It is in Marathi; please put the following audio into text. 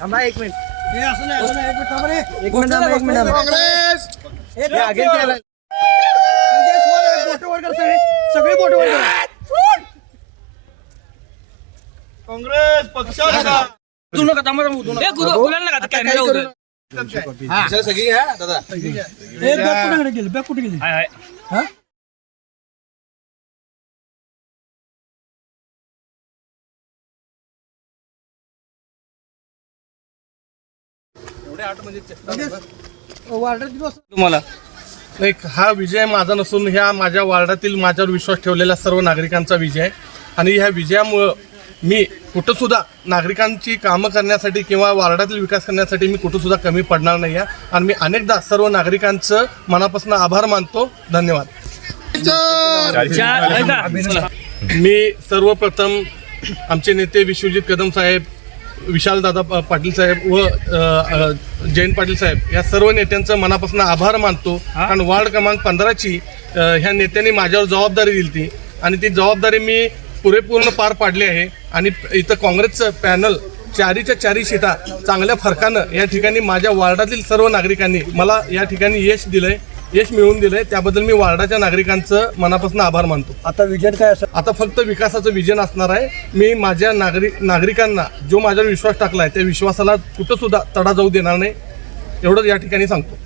थांबा एक मिनिट एक मिनिट थांबा. एक मिनिट थांबा, एक मिनिट थांबा. हे. बोटं वर कर सगळे. सगळे बोटं वर करा. काँग्रेस पक्षाचा उभे. हे बॅग कुठे गेली बॅग कुठे गेली हाय, हाय. हा? तुम्हाला? नाही हा विजय माझा नसून ह्या माझ्या वार्डातील माझ्यावर विश्वास ठेवलेल्या सर्व नागरिकांचा विजय आहे. आणि ह्या विजयामुळं मी कुठं सुद्धा नागरिकांची कामं करण्यासाठी किंवा वार्डातील विकास करण्यासाठी मी कुठं सुद्धा कमी पडणार नाही आहे आणि मी अनेकदा सर्व नागरिकांचं मनापासून आभार मानतो. धन्यवाद. मी सर्वप्रथम आमचे नेते विश्वजित कदम साहेब विशालदादा प- पाटील साहेब व जयंत पाटील साहेब या सर्व नेत्यांचं मनापासून आभार मानतो. कारण वार्ड क्रमांक पंधराची ह्या नेत्यांनी माझ्यावर जबाबदारी दिली ती आणि ती जबाबदारी मी पुरेपूर्ण पार पाडली आहे. आणि इथं काँग्रेसचं पॅनल चारीच्या चारी सीटा चांगल्या फरकानं या ठिकाणी माझ्या वार्डातील सर्व नागरिकांनी मला या ठिकाणी यश दिलंय. यश मिळवून दिलंय त्याबद्दल मी वार्डाच्या नागरिकांचं मनापासून आभार मानतो. आता विजय काय असं? आता फक्त विकासाचं विजन असणार आहे. मी माझ्या नागरिक नागरिकांना जो माझ्यावर विश्वास टाकला आहे त्या विश्वासाला कुठं सुद्धा तडा जाऊ देणार नाही एवढंच या ठिकाणी सांगतो.